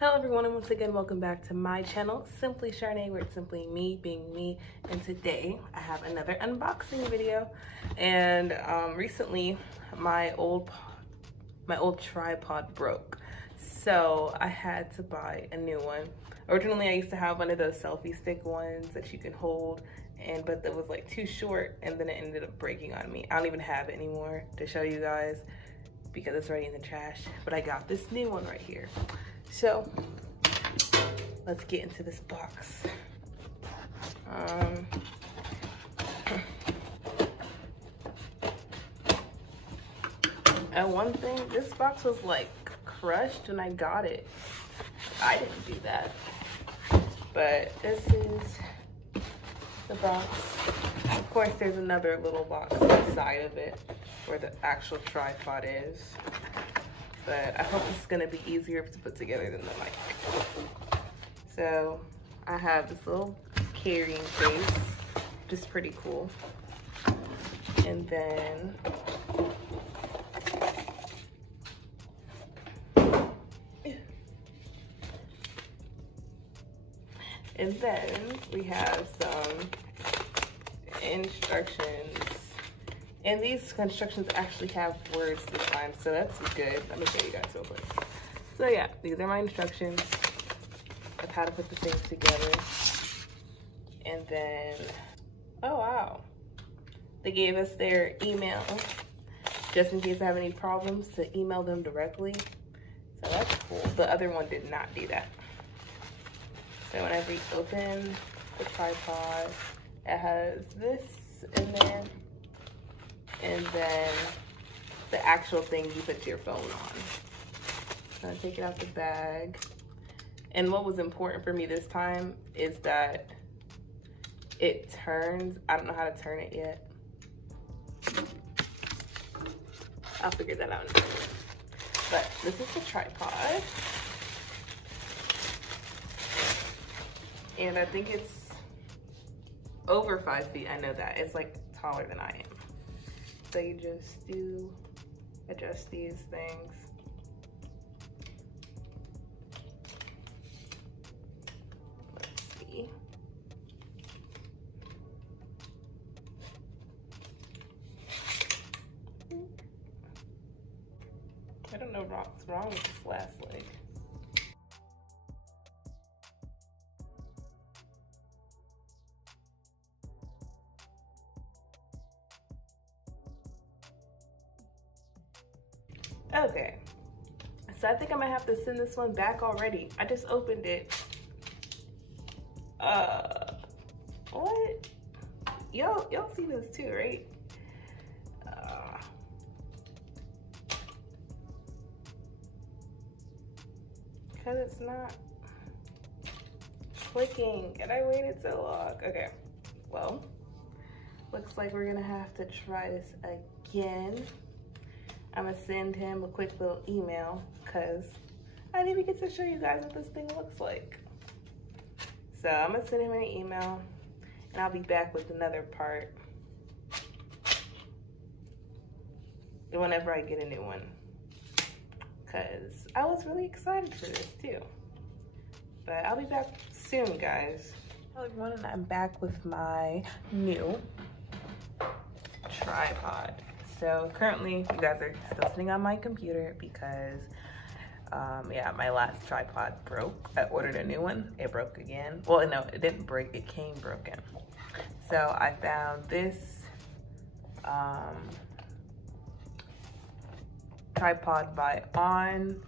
Hello everyone, and once again welcome back to my channel, Simply Sharnae, where it's simply me being me. And today I have another unboxing video. And recently my old tripod broke, so I had to buy a new one. Originally I used to have one of those selfie stick ones that you can hold, but that was like too short, and then it ended up breaking on me. I don't even have it anymore to show you guys because it's already in the trash, but I got this new one right here. So let's get into this box. And one thing, this box was like crushed when I got it. I didn't do that. But this is the box. Of course, there's another little box inside of it where the actual tripod is. But I hope it's gonna be easier to put together than the mic. So I have this little carrying case, which is pretty cool. And then we have some instructions. And these instructions actually have words this time, so that's good. Let me show you guys real quick. So yeah, these are my instructions of how to put the things together. And then, oh wow, they gave us their email, just in case I have any problems, to email them directly. So that's cool. The other one did not do that. So whenever you open the tripod, it has this in there. And then the actual thing you put your phone on. So I take it out the bag. And what was important for me this time is that it turns. I don't know how to turn it yet. I'll figure that out in a minute. But this is the tripod. And I think it's over 5 feet. I know that. It's like taller than I am. So you just adjust these things. Let's see. I don't know what's wrong with this last leg. Okay, so I think I might have to send this one back already. I just opened it. What? Y'all see this too, right? Cause it's not clicking, and I waited so long. Okay, well, looks like we're gonna have to try this again. I'm gonna send him a quick little email because I didn't even get to show you guys what this thing looks like. So I'm gonna send him an email and I'll be back with another part whenever I get a new one, because I was really excited for this too. But I'll be back soon, guys. Hello everyone, and I'm back with my new tripod. So currently, you guys are still sitting on my computer because, yeah, my last tripod broke. I ordered a new one. It broke again. Well, no, it didn't break. It came broken. So I found this tripod by On.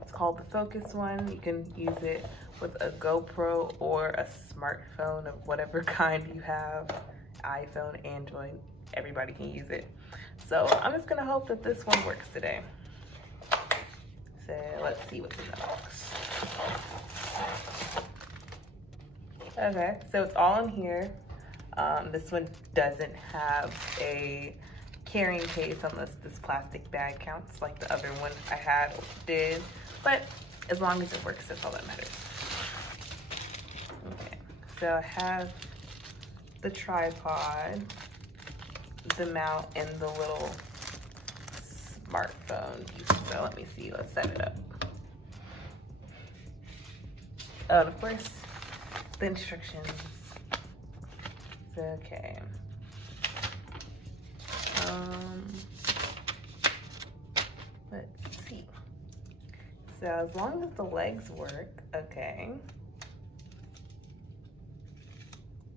It's called the Focus one. You can use it with a GoPro or a smartphone of whatever kind you have. iPhone, Android, everybody can use it. So I'm just gonna hope that this one works today. So let's see what's in the box. Okay, so it's all in here. This one doesn't have a carrying case unless this plastic bag counts like the other one I had did. But as long as it works, that's all that matters. Okay, so I have the tripod, the mount, and the little smartphone piece. So let me see, let's set it up. Oh, and of course, the instructions. Okay. Let's see. So as long as the legs work, okay.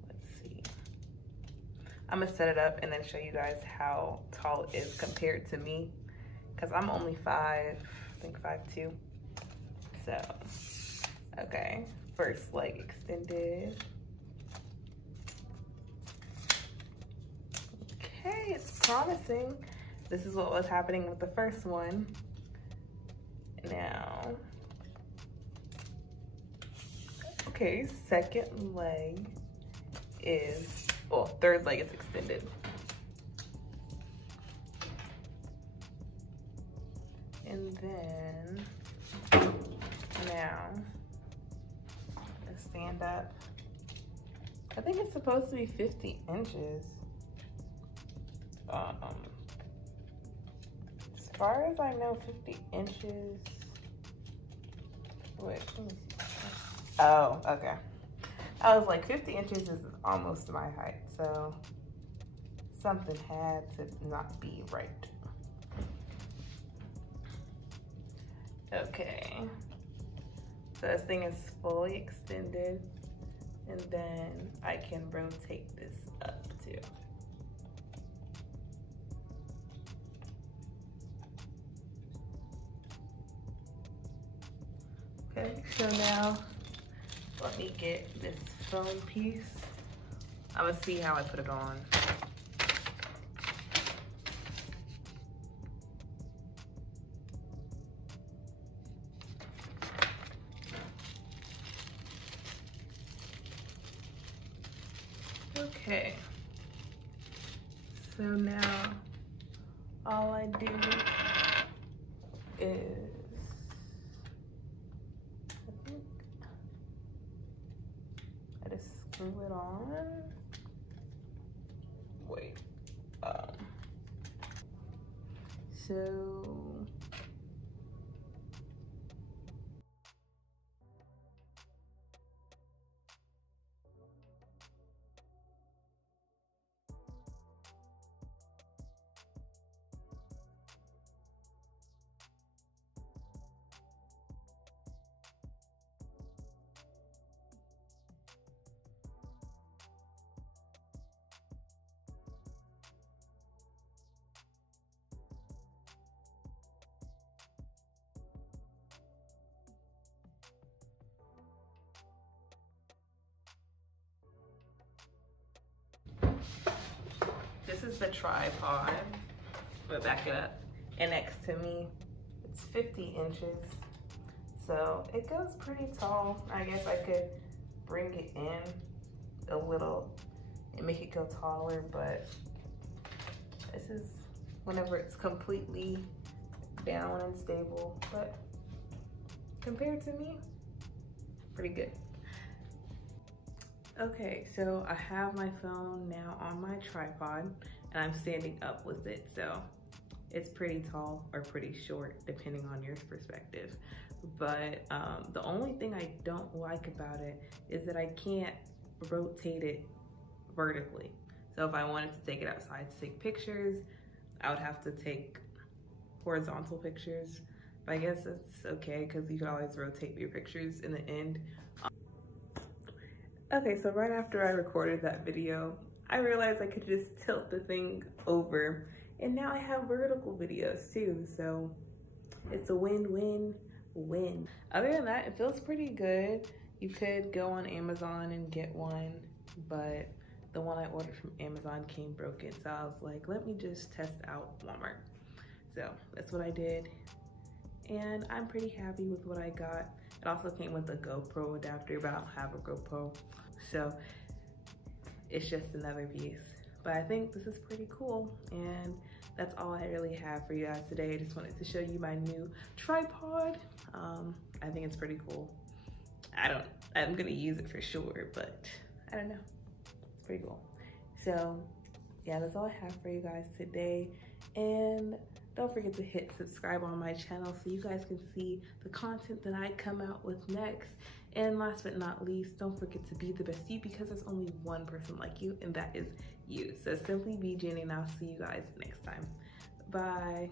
Let's see. I'm gonna set it up and then show you guys how tall it is compared to me, because I'm only 5, I think 5'2". So, okay, first leg extended. Okay, it's promising. This is what was happening with the first one. Now, okay, second leg is, well, third leg is extended. And then, now, let's stand up. I think it's supposed to be 50 inches. As far as I know, 50 inches. Wait, let me see. Oh, okay. I was like, 50 inches is almost my height, so something had to not be right. Okay. So this thing is fully extended, and then I can rotate this up too. Okay, so now let me get this phone piece. I'm gonna see how I put it on. Okay, so now all I do is, I just screw it on. Wait, so this is the tripod, but back it up. And next to me, it's 50 inches. So it goes pretty tall. I guess I could bring it in a little and make it go taller, but this is whenever it's completely down and stable. But compared to me, pretty good. Okay, so I have my phone now on my tripod and I'm standing up with it. So it's pretty tall or pretty short, depending on your perspective. But the only thing I don't like about it is that I can't rotate it vertically. So if I wanted to take it outside to take pictures, I would have to take horizontal pictures. But I guess that's okay, because you can always rotate your pictures in the end. Okay, so right after I recorded that video, I realized I could just tilt the thing over, and now I have vertical videos too, so it's a win-win-win. Other than that, it feels pretty good. You could go on Amazon and get one, but the one I ordered from Amazon came broken, so I was like, let me just test out Walmart. So that's what I did, and I'm pretty happy with what I got. It also came with a GoPro adapter, but I don't have a GoPro, so it's just another piece. But I think this is pretty cool, and that's all I really have for you guys today. I just wanted to show you my new tripod. I think it's pretty cool. I'm gonna use it for sure, but I don't know. It's pretty cool. So yeah, that's all I have for you guys today. And don't forget to hit subscribe on my channel so you guys can see the content that I come out with next. And last but not least, don't forget to be the best you, because there's only one person like you, and that is you. So simply be Jenny, and I'll see you guys next time. Bye.